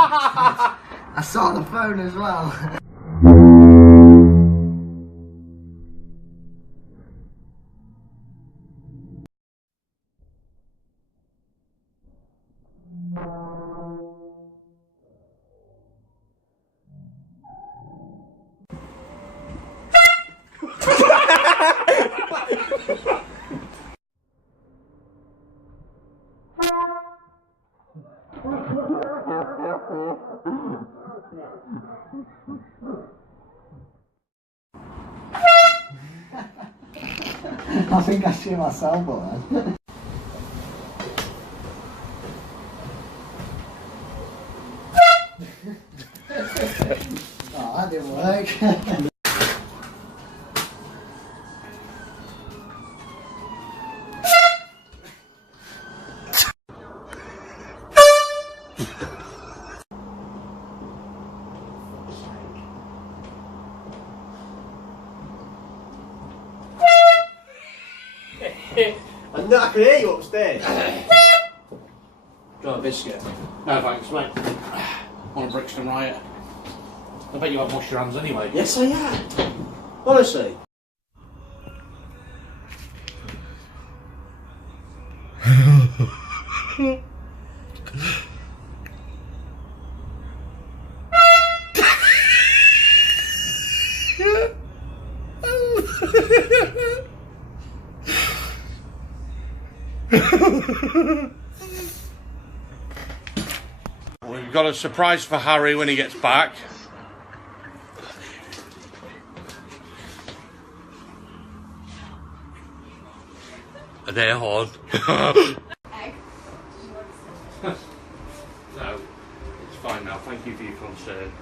I saw the phone as well. I think I see myself on. Oh, that didn't work. I can hear you upstairs. Do you want a biscuit? No thanks, mate. On a Brixton riot. I bet you haven't washed your hands anyway. Yes, I am. Honestly. We've got a surprise for Harry when he gets back. An air horn. Egg. No, it's fine now. Thank you for your concern.